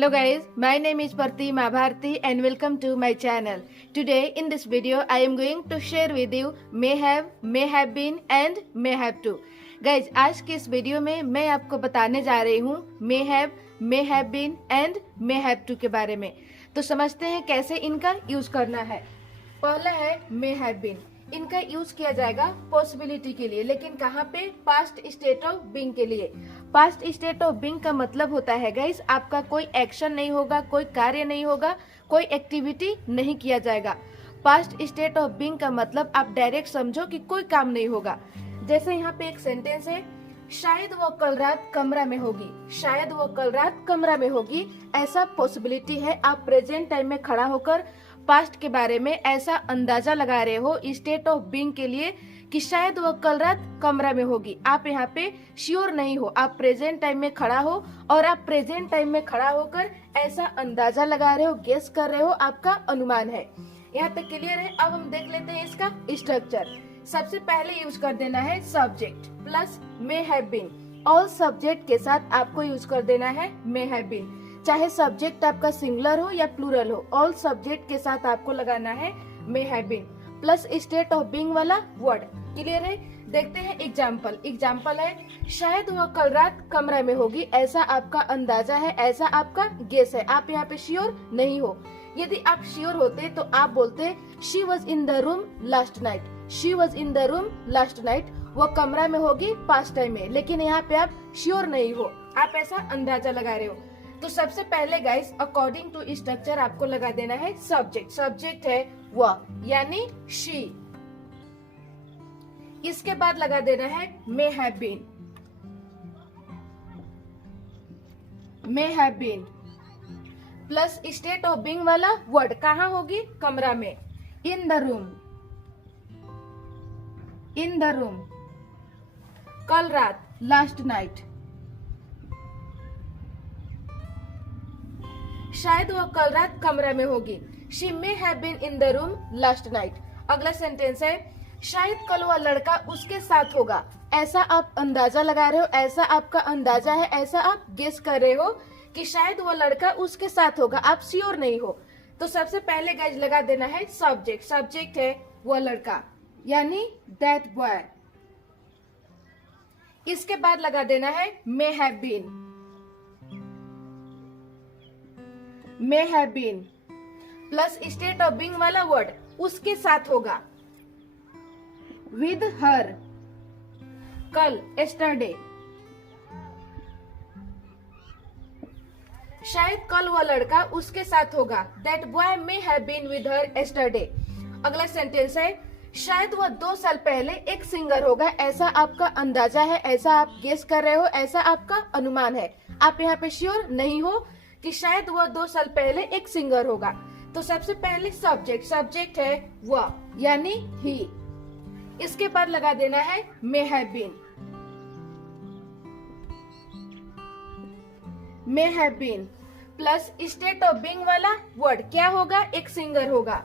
Hello guys, my name is Pratima Bharti and welcome to my channel. Today in this video I am going to share with you may have been and may have to. Guys, आज के इस video में मैं आपको बताने जा रही हूँ may have been and may have to के बारे में। तो समझते हैं कैसे इनका यूज करना है। पहला है may have been। इनका यूज किया जाएगा पॉसिबिलिटी के लिए, लेकिन कहाँ पे? पास्ट स्टेट ऑफ बीइंग के लिए। पास्ट स्टेट ऑफ बीइंग का मतलब होता है गाइस, आपका कोई एक्शन नहीं होगा, कोई कार्य नहीं होगा, कोई एक्टिविटी नहीं किया जाएगा। पास्ट स्टेट ऑफ बीइंग का मतलब आप डायरेक्ट समझो कि कोई काम नहीं होगा। जैसे यहाँ पे एक सेंटेंस है, शायद वो कल रात कमरा में होगी। शायद वो कल रात कमरा में होगी, ऐसा पॉसिबिलिटी है। आप प्रेजेंट टाइम में खड़ा होकर पास्ट के बारे में ऐसा अंदाजा लगा रहे हो स्टेट ऑफ बीइंग के लिए कि शायद वो कल रात कमरा में होगी। आप यहाँ पे श्योर नहीं हो, आप प्रेजेंट टाइम में खड़ा हो और आप प्रेजेंट टाइम में खड़ा होकर ऐसा अंदाजा लगा रहे हो, गेस कर रहे हो, आपका अनुमान है। यहाँ तक क्लियर है। अब हम देख लेते हैं इसका स्ट्रक्चर। सबसे पहले यूज कर देना है subject plus may have been. All subject के साथ आपको यूज कर देना है मे हैव बीन, चाहे सब्जेक्ट आपका सिंगुलर हो या प्लूरल हो। ऑल सब्जेक्ट के साथ आपको लगाना है may have been plus state of being वाला वर्ड। क्लियर है? देखते हैं एग्जाम्पल। एग्जाम्पल है, शायद वह कल रात कमरा में होगी, ऐसा आपका अंदाजा है, ऐसा आपका गेस है। आप यहाँ पे श्योर नहीं हो। यदि आप श्योर होते तो आप बोलते she was in the room last night. She was in the room last night. वो कमरा में होगी पास्ट टाइम में, लेकिन यहाँ पे आप श्योर नहीं हो, आप ऐसा अंदाजा लगा रहे हो। तो सबसे पहले गाइस, अकॉर्डिंग टू स्ट्रक्चर आपको लगा देना है सब्जेक्ट। सब्जेक्ट है वह, यानी शी। इसके बाद लगा देना है may have been. May have been plus state of being वाला वर्ड। कहाँ होगी? कमरा में। In the room. In the room. कल रात लास्ट नाइट। शायद वो कल रात कमरा में होगी। She may have been in the room last night. अगला सेंटेंस है, शायद कल वह लड़का उसके साथ होगा। ऐसा आप अंदाजा लगा रहे हो, ऐसा आपका अंदाजा है, ऐसा आप गेस कर रहे हो कि शायद वो लड़का उसके साथ होगा। आप श्योर नहीं हो। तो सबसे पहले गाइस लगा देना है सब्जेक्ट। सब्जेक्ट है वो लड़का, यानी दैट बॉय। इसके बाद लगा देना है may have been. May have been plus state of being वाला वर्ड, उसके साथ होगा। With her. कल एस्टरडे। शायद कल वो लड़का उसके साथ होगा। That boy may have been with her yesterday. अगला सेंटेंस है, शायद वह 2 साल पहले एक सिंगर होगा। ऐसा आपका अंदाजा है, ऐसा आप गेस कर रहे हो, ऐसा आपका अनुमान है। आप यहाँ पे श्योर नहीं हो कि शायद वह 2 साल पहले एक सिंगर होगा। तो सबसे पहले सब्जेक्ट। सब्जेक्ट है वह, यानी ही। इसके बाद लगा देना है may have been. May have been plus state of being वाला वर्ड। क्या होगा? एक सिंगर होगा।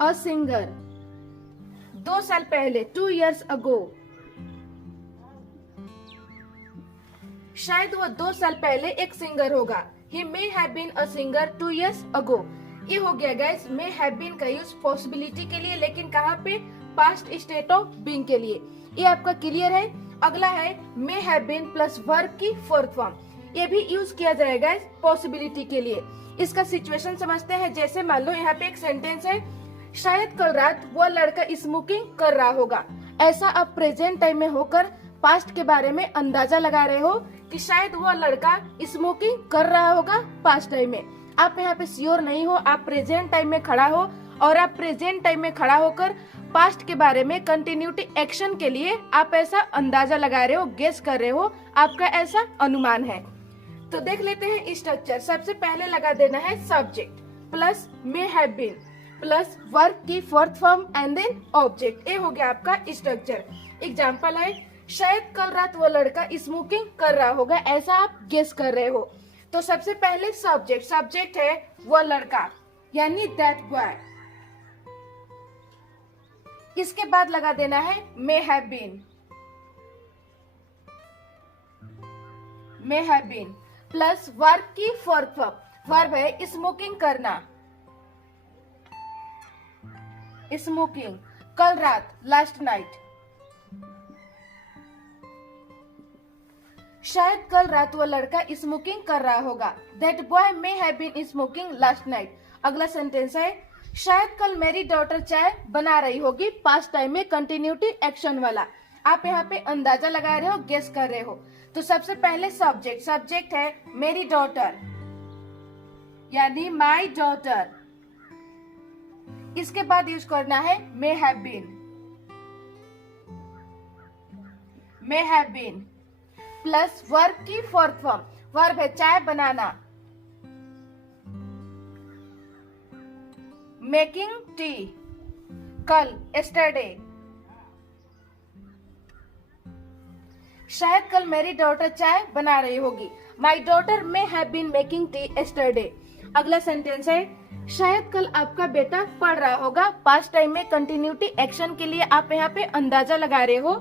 A singer. 2 साल पहले, 2 years ago। शायद वो 2 साल पहले एक सिंगर होगा। He may have been a singer 2 years ago। ये हो गया गाइस may have been का यूज पॉसिबिलिटी के लिए, लेकिन कहाँ पे? पास्ट स्टेट ऑफ बीइंग के लिए। ये आपका क्लियर है। अगला है may have been plus verb की फोर्थ फॉर्म। ये भी यूज किया जाएगा पॉसिबिलिटी के लिए। इसका सिचुएशन समझते हैं। जैसे मान लो यहाँ पे एक सेंटेंस है, शायद कल रात वो लड़का स्मोकिंग कर रहा होगा। ऐसा आप प्रेजेंट टाइम में होकर पास्ट के बारे में अंदाजा लगा रहे हो कि शायद वो लड़का स्मोकिंग कर रहा होगा पास्ट टाइम में। आप यहाँ पे श्योर नहीं हो, आप प्रेजेंट टाइम में खड़ा हो और आप प्रेजेंट टाइम में खड़ा होकर पास्ट के बारे में कंटिन्यूटी एक्शन के लिए आप ऐसा अंदाजा लगा रहे हो, गेस कर रहे हो, आपका ऐसा अनुमान है। तो देख लेते हैं स्ट्रक्चर। सबसे पहले लगा देना है subject plus may have been plus verb की fourth form and then object. ये हो गया आपका स्ट्रक्चर। एग्जाम्पल है, शायद कल रात वो लड़का स्मोकिंग कर रहा होगा, ऐसा आप गेस कर रहे हो। तो सबसे पहले सब्जेक्ट। सब्जेक्ट है वो लड़का, यानी दैट बॉय। इसके बाद लगा देना है may have been. May have been plus verb की फोर्थ फॉर्म। वर्ब है स्मोकिंग करना, स्मोकिंग, कल रात, लास्ट नाइट। शायद कल रात वो लड़का स्मोकिंग कर रहा होगा। That boy may have been smoking last night. अगला सेंटेंस है शायद कल मेरी डॉटर चाय बना रही होगी, पास्ट टाइम में कंटिन्यूटी एक्शन वाला। आप यहाँ पे अंदाजा लगा रहे हो, गेस कर रहे हो। तो सबसे पहले सब्जेक्ट, सब्जेक्ट है मेरी डॉटर यानी माई डॉटर। इसके बाद यूज करना है may have been, may have been plus verb की फोर्थ फॉर्म। वर्ब है चाय बनाना, मेकिंग टी, कल, एस्टरडे। शायद कल मेरी डॉटर चाय बना रही होगी। My daughter may have been making tea yesterday. अगला सेंटेंस है शायद कल आपका बेटा पढ़ रहा होगा। पास्ट टाइम में कंटिन्यूटी एक्शन के लिए आप यहाँ पे अंदाजा लगा रहे हो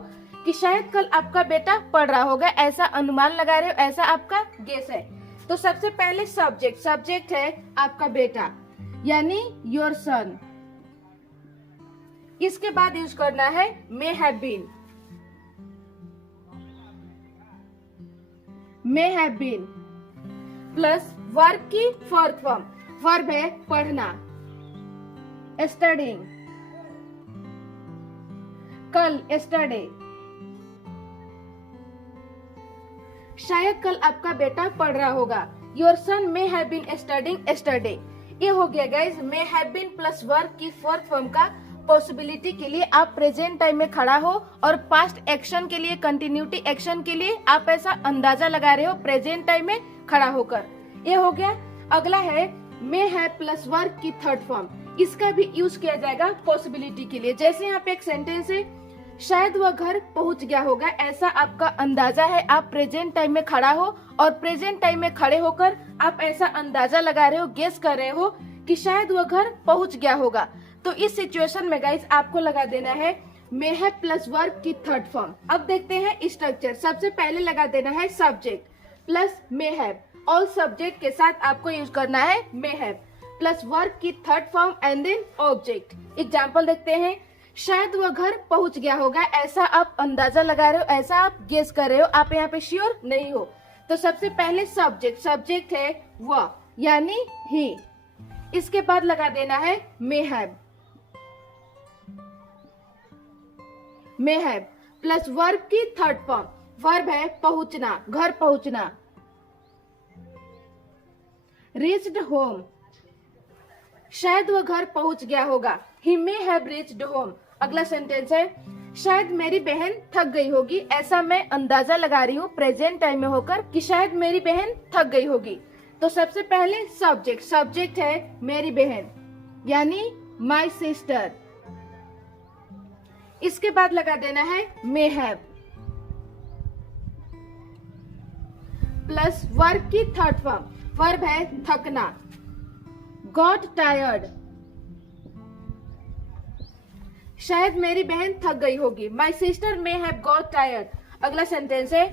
कि शायद कल आपका बेटा पढ़ रहा होगा, ऐसा अनुमान लगा रहे हो, ऐसा आपका गेस है। तो सबसे पहले सब्जेक्ट, सब्जेक्ट है आपका बेटा यानी योर सन। इसके बाद यूज करना है may have been, may have been plus verb की फोर्थ फॉर्म। वर्ब है पढ़ना, स्टडीइंग, कल, एस्टरडे। शायद कल आपका बेटा पढ़ रहा होगा। Your son may have been studying yesterday. ये हो गया guys may have been plus verb की फोर्थ फॉर्म का पॉसिबिलिटी के लिए आप प्रेजेंट टाइम में खड़ा हो और पास्ट एक्शन के लिए, कंटिन्यूटी एक्शन के लिए आप ऐसा अंदाजा लगा रहे हो प्रेजेंट टाइम में खड़ा होकर। ये हो गया। अगला है मे हैव प्लस वर्ब की थर्ड फॉर्म। इसका भी यूज किया जाएगा पॉसिबिलिटी के लिए। जैसे यहाँ पे एक सेंटेंस है शायद वह घर पहुंच गया होगा, ऐसा आपका अंदाजा है। आप प्रेजेंट टाइम में खड़ा हो और प्रेजेंट टाइम में खड़े होकर आप ऐसा अंदाजा लगा रहे हो, गेस कर रहे हो कि शायद वह घर पहुंच गया होगा। तो इस सिचुएशन में गाइस आपको लगा देना है मे हैव प्लस वर्ब की थर्ड फॉर्म। अब देखते हैं स्ट्रक्चर। सबसे पहले लगा देना है subject plus may have. All subject के साथ आपको यूज करना है मे हैव प्लस वर्ब की third form and then object. Example देखते हैं शायद वह घर पहुंच गया होगा, ऐसा आप अंदाजा लगा रहे हो, ऐसा आप गेस कर रहे हो, आप यहाँ पे श्योर नहीं हो। तो सबसे पहले सब्जेक्ट, सब्जेक्ट है वह यानी ही। इसके बाद लगा देना है may have, may have plus verb की थर्ड फॉर्म। वर्ब है पहुंचना, घर पहुंचना, रीच्ड होम। शायद वह घर पहुंच गया होगा। ही मे हैव रीच्ड होम। अगला सेंटेंस है शायद मेरी बहन थक गई होगी, ऐसा मैं अंदाजा लगा रही हूँ प्रेजेंट टाइम में होकर कि शायद मेरी बहन थक गई होगी। तो सबसे पहले सब्जेक्ट, सब्जेक्ट है मेरी बहन यानी माई सिस्टर। इसके बाद लगा देना है मे हैव प्लस वर्ब की थर्ड फॉर्म। वर्ब है थकना, गॉट टायर्ड। शायद मेरी बहन थक गई होगी। My sister may have got tired. अगला सेंटेंस है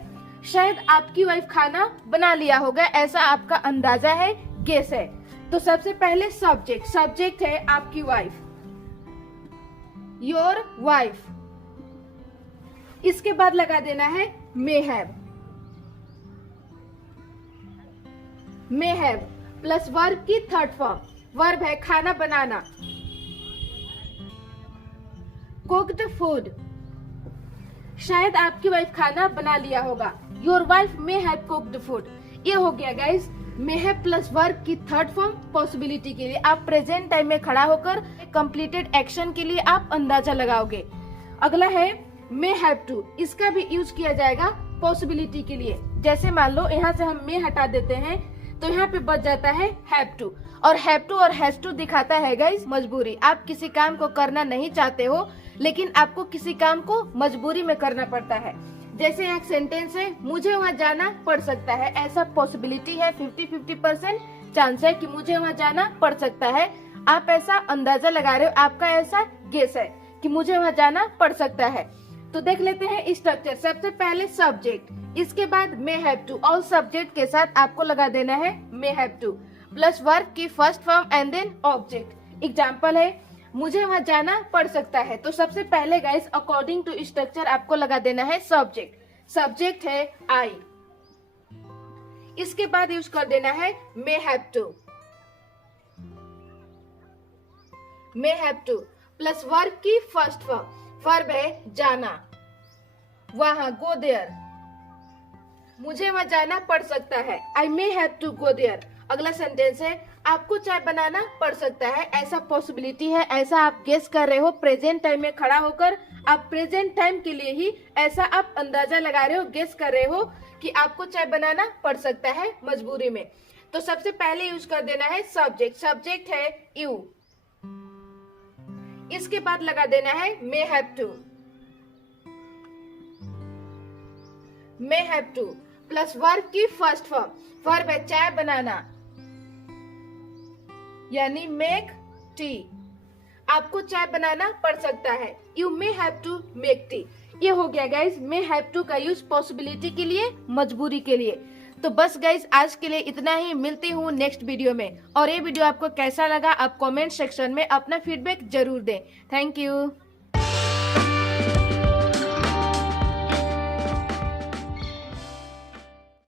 शायद आपकी वाइफ खाना बना लिया होगा, ऐसा आपका अंदाजा है, गेस है। तो सबसे पहले सब्जेक्ट, सब्जेक्ट है आपकी वाइफ, योर वाइफ। इसके बाद लगा देना है may have, may have plus verb की थर्ड फॉर्म। वर्ब है खाना बनाना, कुक्ड फूड। शायद आपकी वाइफ खाना बना लिया होगा। Your wife may have cooked food. ये हो गया guys may have plus verb की थर्ड फॉर्म पॉसिबिलिटी के लिए। आप प्रेजेंट टाइम में खड़ा होकर कंप्लीटेड एक्शन के लिए आप अंदाजा लगाओगे। अगला है मे हैव टू। इसका भी यूज किया जाएगा पॉसिबिलिटी के लिए। जैसे मान लो यहाँ से हम मे हटा देते हैं तो यहाँ पे बच जाता है हैव टू, और हैव टू और हैज टू दिखाता है गाइस मजबूरी। आप किसी काम को करना नहीं चाहते हो लेकिन आपको किसी काम को मजबूरी में करना पड़ता है। जैसे एक सेंटेंस है मुझे वहाँ जाना पड़ सकता है, ऐसा पॉसिबिलिटी है 50-50% चांस है कि मुझे वहाँ जाना पड़ सकता है। आप ऐसा अंदाजा लगा रहे हो, आपका ऐसा गेस है कि मुझे वहाँ जाना पड़ सकता है। तो देख लेते हैं स्ट्रक्चर। सबसे पहले सब्जेक्ट इसके बाद मे हैव टू और सब्जेक्ट के साथ आपको लगा देना है may have to plus verb की first form and then object. Example है मुझे वहां जाना पड़ सकता है, तो सबसे पहले गाइस अकॉर्डिंग टू स्ट्रक्चर आपको लगा देना है सब्जेक्ट। सब्जेक्ट है आई, इसके बाद यूज कर देना है may have to. May have to plus verb की फर्स्ट फॉर्म, वर्ब है जाना, वहां गो देयर, मुझे वहां जाना पड़ सकता है, I may have to go there. अगला सेंटेंस है आपको चाय बनाना पड़ सकता है, ऐसा पॉसिबिलिटी है, ऐसा आप गेस कर रहे हो प्रेजेंट टाइम में खड़ा होकर, आप प्रेजेंट टाइम के लिए ही ऐसा आप अंदाजा लगा रहे हो, गेस कर रहे हो कि आपको चाय बनाना पड़ सकता है मजबूरी में। तो सबसे पहले यूज कर देना है सब्जेक्ट। सब्जेक्ट है यू, इसके बाद लगा देना है may have to. May have to plus verb की फर्स्ट फॉर्म, वर्ब है चाय बनाना यानी मेक टी, आपको चाय बनाना पड़ सकता है, you may have to make tea. ये हो गया गाइस मे हैव टू का यूज पॉसिबिलिटी के लिए, मजबूरी के लिए। तो बस गाइस आज के लिए इतना ही, मिलती हूँ नेक्स्ट वीडियो में। और ये वीडियो आपको कैसा लगा आप कमेंट सेक्शन में अपना फीडबैक जरूर दें। Thank you.